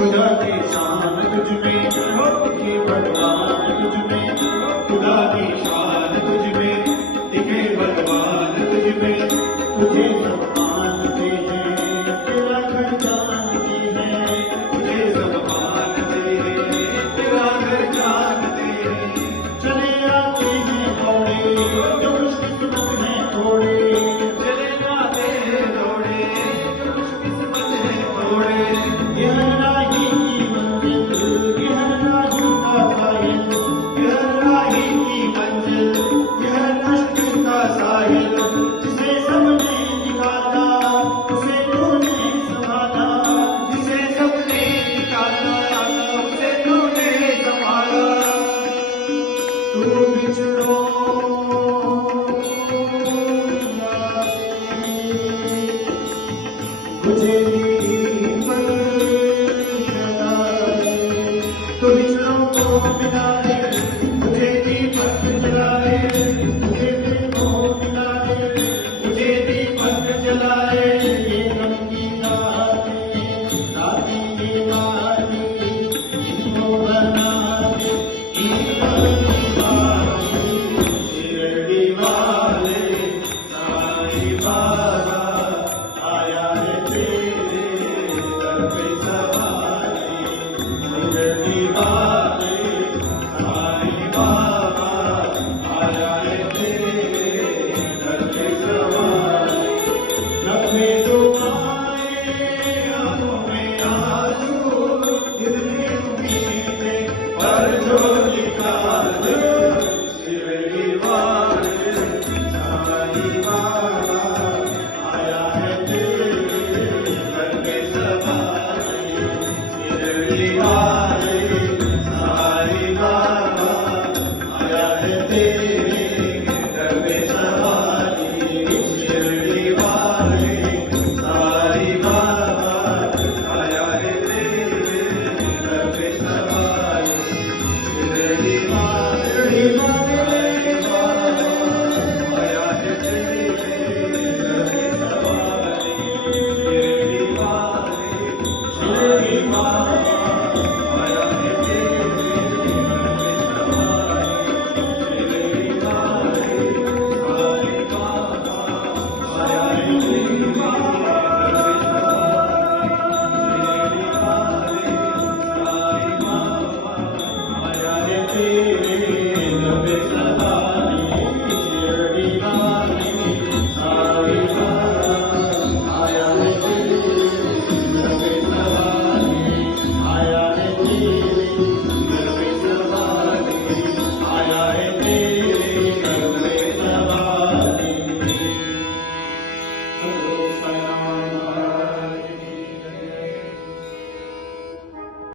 खुदा की शान तुझ में हो, दिखे भगवान तुझ में, खुदा की शान तुझ में, दिखे भगवान तुझ में। तुझे सब मानते हैं, तेरा घर जानते हैं, तुझे सब मानते हैं, तेरा घर जानते हैं। चले आते हैं दौड़े, जो खुशकिस्मत हैं थोड़े, चले आते हैं दौड़े, जो खुशकिस्मत हैं थोड़े। यह राही की मंजिल, यह राही का साहिल, यह राही की मंजिल, यह नश्क का साहिल। जिसे सबने निकाला, उसे तूने संभाला, जिसे सबने निकाला, उसे तूने संभाला। तू बिछड़ो मुझे पर जलाए, तो बिछड़ों को मिलाए, मुझे दीपक जलाए, मुझे दिल को मिलाए, मुझे दीपक जलाए। ये गम की रातें, रातें ये बातें, इनको बना दे ईमान वाले, शिरडी वाले, साईं बाबा आया है तेरे दर पे सवारी। शिरडी वाले, साईं बाबा आया है तेरे दर पे सवारी। लब में दुआएं, आंखों में आंसू, दिल में उम्मीदें, पर जो लिखा दे। शिरडी वाले, साईं बाबा आया है तेरे दर पे सवारी। शिरडी वाले, साईं बाबा आया है तेरे दर पे सवारी। शिरडी वाले, साईं बाबा आया है तेरे दर पे सवारी। शिरडी वाले, आया है तेरे दर पे सवारी। शिरडी वाले, साईं बाबा